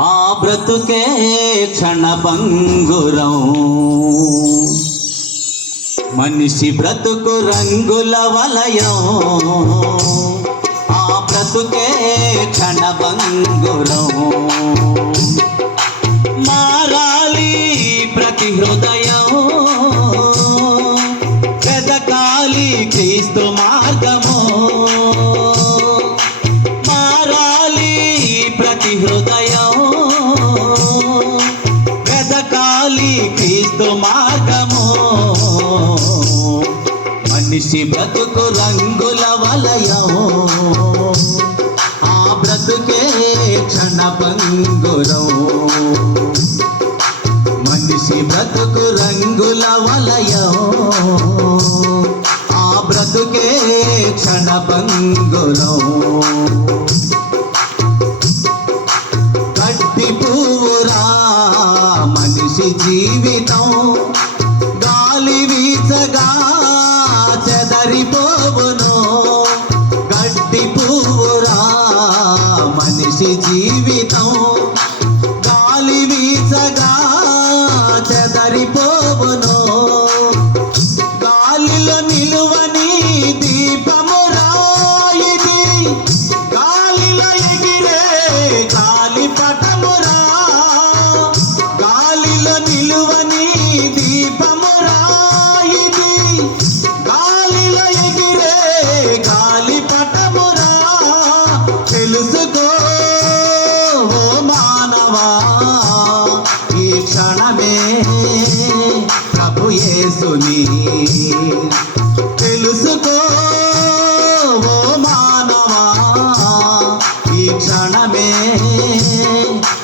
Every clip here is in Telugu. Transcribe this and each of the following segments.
ఆ బ్రతుకే క్షణభంగురం, మనిషి బ్రతుకు రంగుల వలయం. ఆ బ్రతుకే క్షణభంగురం, మారాలి ప్రతి హృదయం, వెదకాలి క్రీస్తు మార్గము. మారాలి ప్రతి హృదయం, వెదకాలి క్రీస్తు మార్గము. మనిషి బ్రతుకు రంగుల వలయం, ఆ బ్రతుకే క్షణభంగురం. మనిషి బ్రతుకు రంగుల వలయం, ఆ బ్రతుకే క్షణభంగురం. గడ్డి పువ్వురా మనిషి జీవితం, గాలి వీచగా చెదరిపోవును. గడ్డి పువ్వురా మనిషి జీవితం, గాలి వీచగా చెదరిపోవును. గాలిలో నిలువని దీపమురా ఇది, గాలిలో ఎగిరే గాలి పటమురా. గాలిలో నిలువని దీపమురా ఇది, గాలిలో ఎగిరే గాలి పటమురా. తెలుసుకో ఓ మానవా, ఈ క్షణమే ప్రభు యేసుని. తెలుసుకో ఓ మానవా, ఈ క్షణమే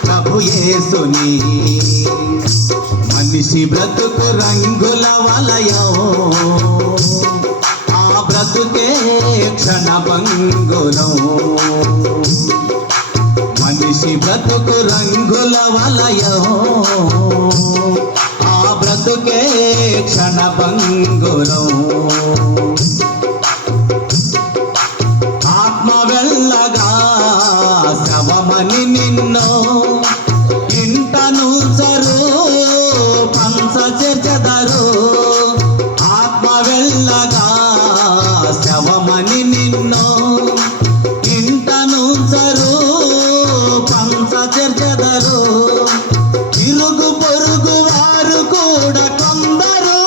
ప్రభు యేసుని. మనిషి బ్రతుకు రంగుల వలయం, ఆ బ్రతుకే క్షణభంగురం. మనిషి బ్రతుకు రంగుల వలయం, ఆ బ్రతుకే క్షణభంగురం. ఆత్మ వెళ్ళగా శవమని నిన్ను ఇంట నూర్చరు, పంచ చేర్చెదరు. ఆత్మ వెళ్ళగా శవమని నిన్ను ఇంట నూర్చరు, పంచ చేర్చెదరు. ఇరుగు పొరుగు వారు కూడా కొందరు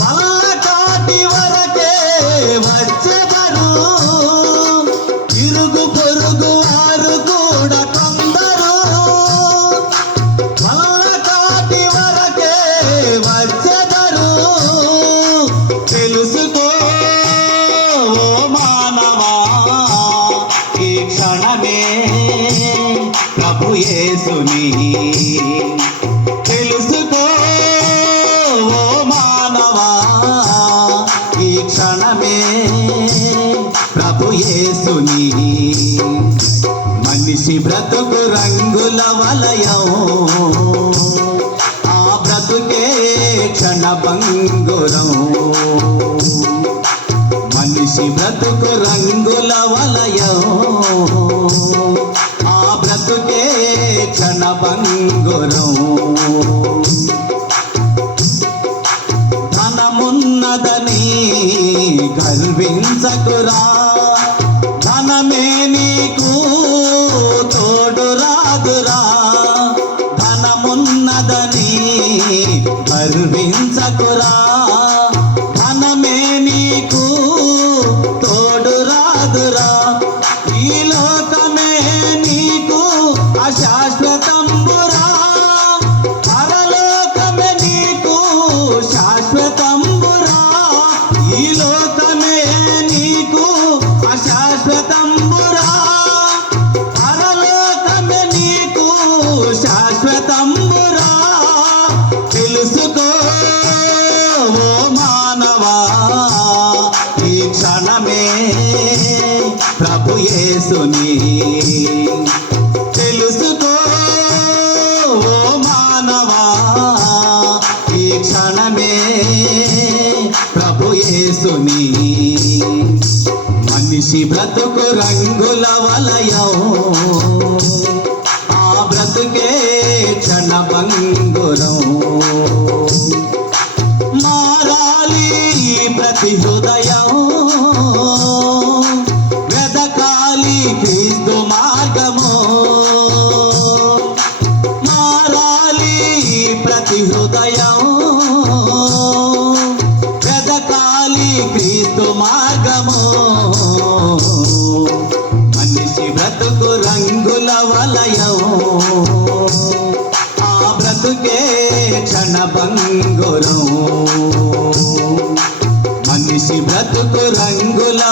వల్ల కాటి వరకే వచ్చెదరు. ఇరుగు పొరుగు వారు కూడా కొందరు వల్ల కాటి వరకే వచ్చెదరు. తెలుసుకో ఓ మానవా, ఈ క్షణమే ప్రభు యేసుని. తెలుసుకో ఓ మానవా, ఈ క్షణమే ప్రభు యేసుని. మనిషి బ్రతుకు రంగుల వలయం, ఆ బ్రతుకే క్షణభంగురం. మనిషి బ్రతుకు రంగుల వలయం, ఆ బ్రతుకే క్షణభంగురం. ధనమున్నదని గర్వించకురా, ధనమే నీకు తోడు రాదురా. ధనమున్నదని గర్వించకురా, ధనమే నీకు తోడు రాదురా. ఈ లోకమే నీకు అశాశ్వతంబురా, పరలోకమే నీకు శాశ్వతంబురా. ఈ లోకమే నీకు అశాశ్వతంబురా, పరలోకమే నీకు శాశ్వతంబురా. తెలుసుకో ఓ మానవా, ఈ క్షణమే ప్రభు యేసుని. తెలుసుకో ఓ మానవా, ఈ క్షణమే ప్రభు యేసుని. మనిషి బ్రతుకు రంగుల వలయం, క్రీస్తు మార్గము మనిషి బ్రతుకు రంగుల వలయం ఆ బ్రతుకే క్షణభంగురం మనిషి బ్రతుకు రంగుల